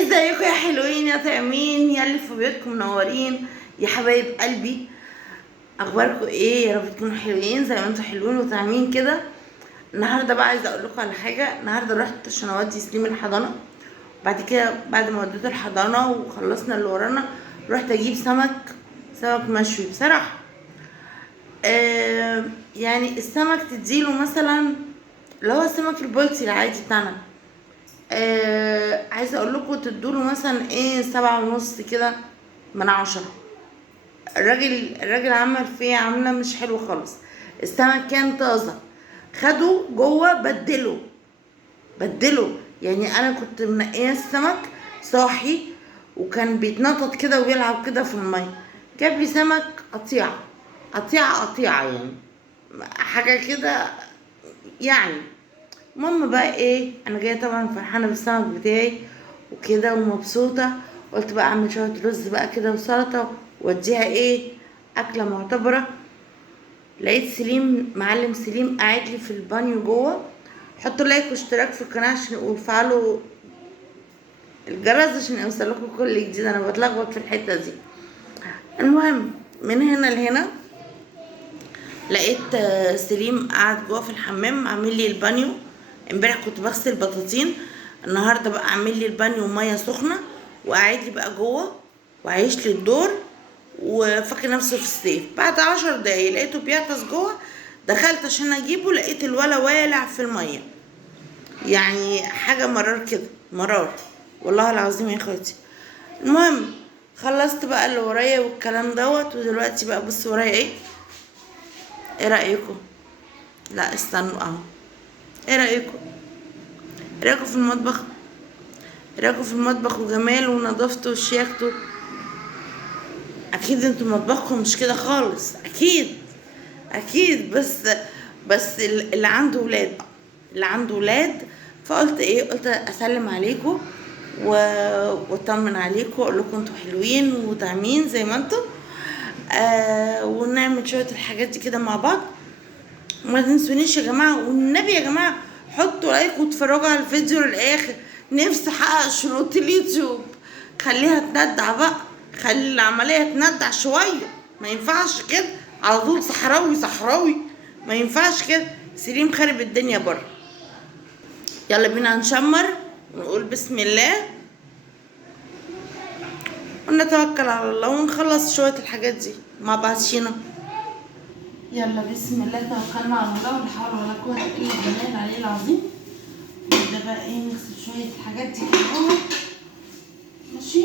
ازيكم يا حلوين يا طعمين يا اللي في بيوتكم منورين يا حبايب قلبي. اخباركم ايه؟ يا رب تكونوا حلوين زي ما انتم حلوين وطعمين كده. النهارده بقى عايزه اقول لكم على حاجه. النهارده رحت عشان اودي سليم الحضانه، بعد كده بعد ما وديته الحضانه وخلصنا اللي ورانا رحت اجيب سمك مشوي. بصراحه يعني السمك تديله مثلا اللي هو السمك البلطي العادي بتاعنا، عايزه اقول لكم تدوله مثلا ايه 7.5 كده من 10. الراجل عمل فيه عامله مش حلو خالص. السمك كان طازه، خده جوه بدله. يعني انا كنت منقيه السمك صاحي وكان بيتنطط كده ويلعب كده في الميه، جاب لي سمك قطيعه يعني، حاجه كده يعني. المهم بقى ايه، انا جايه طبعا فرحانه بالسمك بتاعي وكده ومبسوطه. قلت بقى اعمل شويه رز بقى كده وسلطه واديها ايه اكله معتبره. لقيت معلم سليم قاعد لي في البانيو جوه. حطوا لايك واشتراك في القناه عشان وفعلوا الجرس عشان يوصلكوا كل جديد، انا بتلخبط في الحته دي. المهم من هنا لهنا لقيت سليم قاعد جوه في الحمام عامل لي البانيو. امبارح كنت بغسل بطاطين، النهارده بقى عامل لي البانيو ميه سخنه وقاعد لي بقى جوه وعايش لي الدور وفاكر نفسه في الصيف. بعد 10 دقايق لقيته بيعطس جوه، دخلت عشان اجيبه لقيت الولا والع في الميه. يعني حاجه مرار كده، مرار والله العظيم يا اخواتي. المهم خلصت بقى اللي ورايا والكلام دوت، ودلوقتي بقى بص ورايا ايه رأيكم؟ لا استنوا اهو. ايه رأيكم؟ ايه رأيكم في المطبخ؟ ايه رأيكم في المطبخ وجماله ونظافته وشياكته؟ اكيد انتوا مطبخكم مش كده خالص، اكيد بس اللي عنده ولاد بقى، اللي عنده ولاد. فقلت قلت اسلم عليكم واطمن عليكم واقول لكم انتوا حلوين وطعمين زي ما انتوا. ونعمل شويه الحاجات دي كده مع بعض. وما تنسونيش يا جماعه، والنبي يا جماعه حطوا لايك واتفرجوا على الفيديو للاخر. نفسي احقق شروط اليوتيوب. خليها تندع بقى، خلي العمليه تندع شويه. ما ينفعش كده على طول صحراوي، ما ينفعش كده. سليم خارب الدنيا بره. يلا بينا نشمر ونقول بسم الله ونتوكل على الله ونخلص شويه الحاجات دي مع بعضينا. يلا بسم الله توكلنا على الله ولا حول ولا قوه الا بالله العلي العظيم. نبدا بقى نغسل شويه الحاجات دي كده ماشي.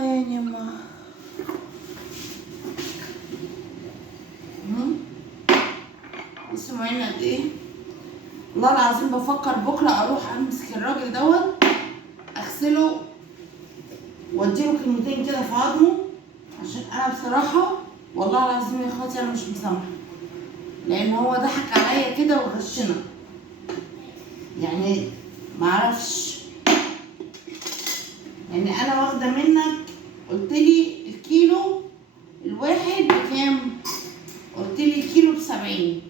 يعني ما بصوا معانا قد ايه. والله العظيم بفكر بكره اروح امسك الراجل دوت اغسله واديله كلمتين كده في عظمه، عشان انا بصراحه والله العظيم يا اخواتي انا مش مسامحه، لان هو ضحك عليا كده وغشنا. يعني معرفش، يعني انا واخده منك قلت لي الكيلو الواحد بكام؟ قلت لي الكيلو ب70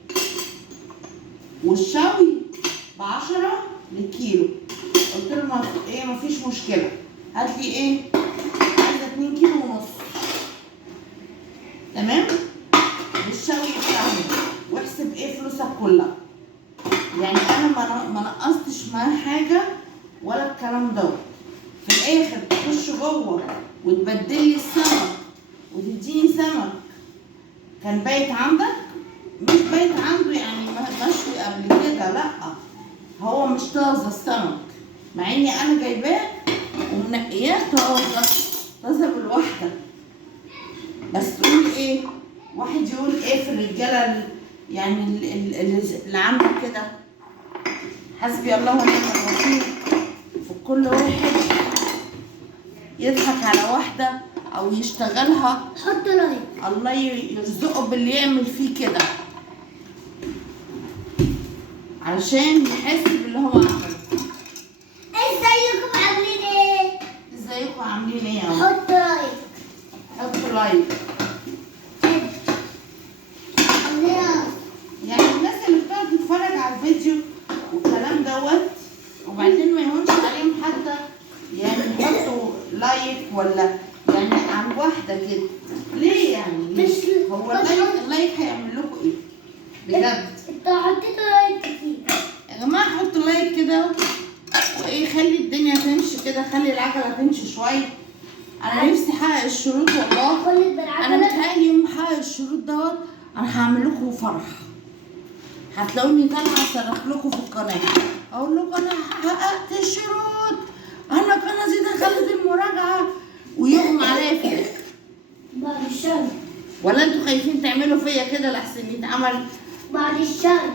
والشوي ب10 للكيلو. قلت له مفيش مشكله، هات لي عايزه 2 كيلو ونص تمام بالشوي بتاعهم، واحسب فلوسك كلها. يعني انا ما نقصتش معاه حاجه ولا الكلام دوت. في الاخر تخش جوه وتبدلي السمك وتديني سمك كان بايت عندك، مش بايت عنده يعني مشوي قبل كده، لا هو مش طازه السمك، مع اني انا جايباه ومنقياه طازه بالواحده. بس تقول واحد يقول في الرجاله يعني اللي عامله كده. حسبي الله ونعم الوكيل في كل واحد يضحك على واحده او يشتغلها. حط لايك، الله يرزقه باللي يعمل فيه كده علشان يحس باللي هو عمله. ازيكم عاملين ايه اهو. حط لايك يعني الناس اللي بتقعد تتفرج على الفيديو والكلام دوت وبعد ولا يعني عن واحده كده؟ ليه يعني؟ ليه؟ هو اللايك هيعمل لكم ايه؟ بجد انت حطيت لايك كتير يا جماعه، حطوا لايك كده وايه، خلي الدنيا تمشي كده، خلي العجله تمشي شويه. انا نفسي احقق الشروط والله. انا متهيألي يوم احقق الشروط دوت انا هعمل لكم فرح. هتلاقوني طالعه اصرخ لكم في القناه، اقول لكم انا حققت الشروط، انا قناتي دخلت المراجعه، ويغمى عليا في الاخر. بعد الشر. ولا انتوا خايفين تعملوا فيا كده لحسن يتعمل؟ بعد الشر.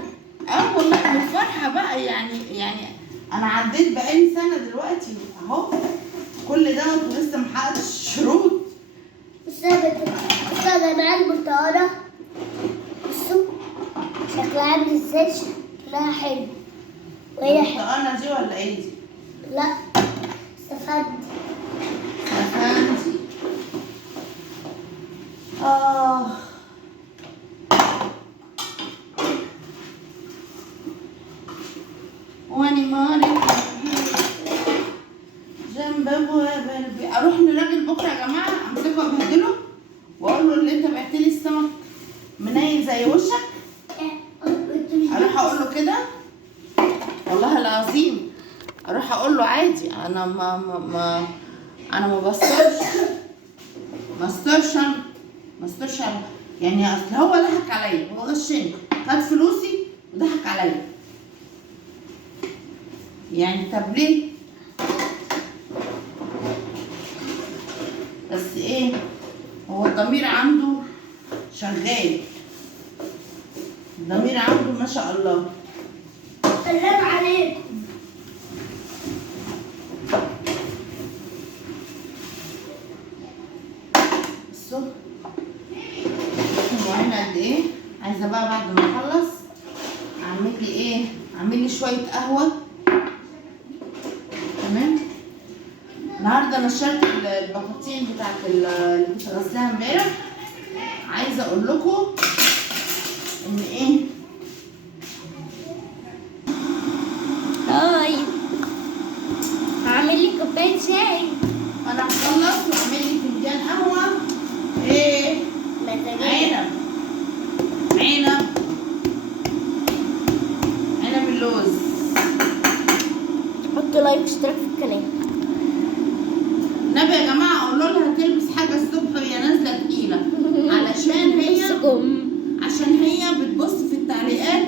والله من الفرحه بقى يعني انا عديت بقالي سنه دلوقتي اهو، كل دوت ولسه محققتش الشروط. استاذة معايا البرتقالة، بصوا شكلها عامل ازاي، شكلها حلو وهي حلوة. البرتقانه دي ولا ايه دي؟ لا استفدت. فهمتي؟ واني مالي جنب ابواب البيت. اروح لراجل بكره يا جماعه، امسكه وابهدله واقول له اللي انت بعت لي السمك منيل زي وشك. اروح اقول له كده والله العظيم، اروح اقول له عادي، انا انا ما بسترش، ما استرش يعني. اصل هو ضحك عليا، هو غشني، خد فلوسي وضحك عليا يعني. طب ليه؟ بس ايه، هو الضمير عنده شغال، الضمير عنده ما شاء الله. سلام عليكم. بصوا المواعين قد ايه. عايزه بقى بعد ما اخلص اعمل لي ايه، اعمل لي شويه قهوه. تمام. النهارده نشرت البطاطين بتاعت اللي كنت غسلاها امبارح. عايزه اقول لكم ان ايه، هاي هعمل لي كوباية شاي. انا هخلص واعمل لي فنجان قهوه. ايه؟ عنب اللوز. حطوا لايك واشتراك في القناة. النبي يا جماعه قولوا لها تلبس حاجه الصبح وهي نازله تقيله، عشان هي بتبص في التعليقات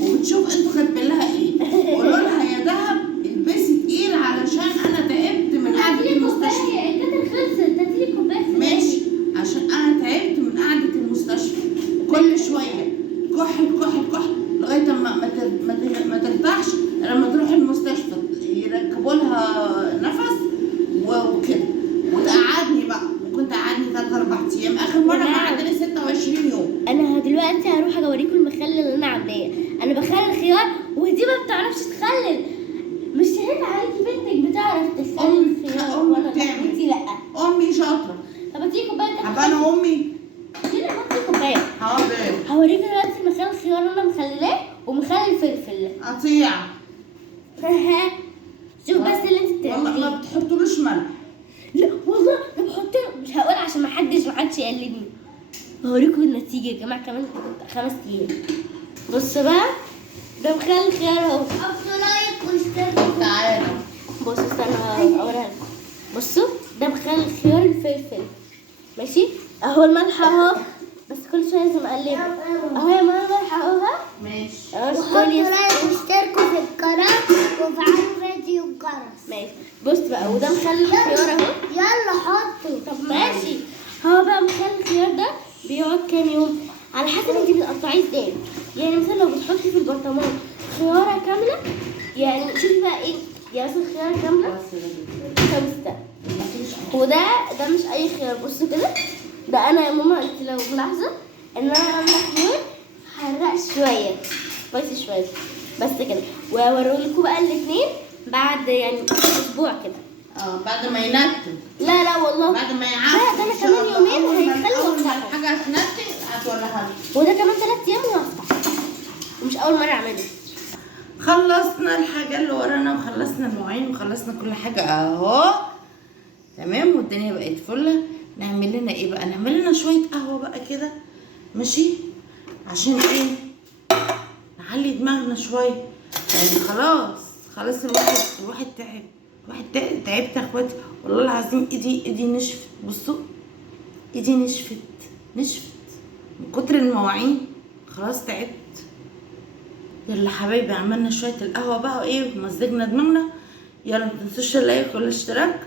وبتشوف انتوا كاتبين لها ايه. قولوا لها يا دهب البسي تقيل علشان انا تعبت من قعده المستشفى. ماشي، عشان انا تعبت من قعده المستشفى، كل شويه كح لغايه ما ترتاحش. لما تروح المستشفى يركبوا لها نفس وكده وتقعدني بقى. كنت قعدني 3-4 ايام، اخر مره قعدني 26 يوم. انا دلوقتي هروح اوريكم المخلل اللي انا عاملاه. انا بخلل خيار ودي ما بتعرفش تخلل. مش هنا عليكي بنتك بتعرف تخلل خيار امي بتعمل، لا امي شاطره. طب اديكي كوبايه. طب انا امي كده حطي كوبايه. حاضر. هوريكي دلوقتي مخلل خيار انا مخللاه ومخلل فلفل. قطيع. شوف بس اللي انت بتعمليه. والله ما بتحطولوش ملح. لا والله انا بحط، مش هقول عشان ما حدش يقلدني. هوريكم النتيجه يا جماعه كمان 5 ايام. بصوا بقى، ده مخلل خيار اهو. حطوا لايك واشتركوا. تعالى بصوا استنى اوريها لكم. بصوا ده مخلل خيار الفلفل، ماشي اهو الملح اهو، بس كل شويه لازم اقلبه اهو يا ماما. الملح اهو ماشي. وحطوا لايك واشتركوا في القناه وفعلوا فيديو الجرس. ماشي. بص بقى، وده مخلل خيار اهو. يلا حطوا. طب ماشي. هو بقى مخلل الخيار ده بيقعد كام يوم على حسب انت بتقطعيه ازاي. يعني مثلا لو بتحطي في البرطمان خياره كامله، يعني شوفي بقى ايه، يعني مثلا خياره كامله 5. وده مش اي خيار. بصوا كده، ده انا يا ماما انت لو ملاحظه ان انا عامله خيار حرق شويه، سبايسي شويه بس كده. وهوريلكوا بقى الاثنين بعد يعني اسبوع كده. بعد ما ينتن. لا والله بعد ما يعفن. لا، ده انا كمان يومين هيخلوا اول ما يفتحوا. الحاجه هتنتن هتولعها لي. وده كمان 3 ايام وهفتح، ومش اول مره اعمله. خلصنا الحاجه اللي ورانا وخلصنا المواعين وخلصنا كل حاجه اهو. تمام والدنيا بقت فله. نعمل لنا ايه بقى؟ نعمل لنا شويه قهوه بقى كده، ماشي؟ عشان ايه؟ نعلي دماغنا شويه، يعني خلاص الواحد تعب. تعبت يا اخواتي والله العظيم. ايدي نشفت، بصوا ايدي نشفت من كتر المواعين، خلاص تعبت. يلا حبايبي، عملنا شويه القهوه بقى وايه ومزجنا دماغنا. يلا متنسوش اللايك والاشتراك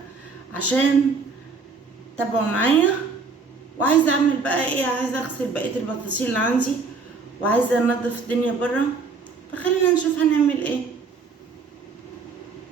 عشان تابعوا معايا. وعايزه اعمل بقى ايه، عايزه اغسل بقيه البطاطين اللي عندي، وعايزه انضف الدنيا بره، فخلينا نشوف هنعمل ايه.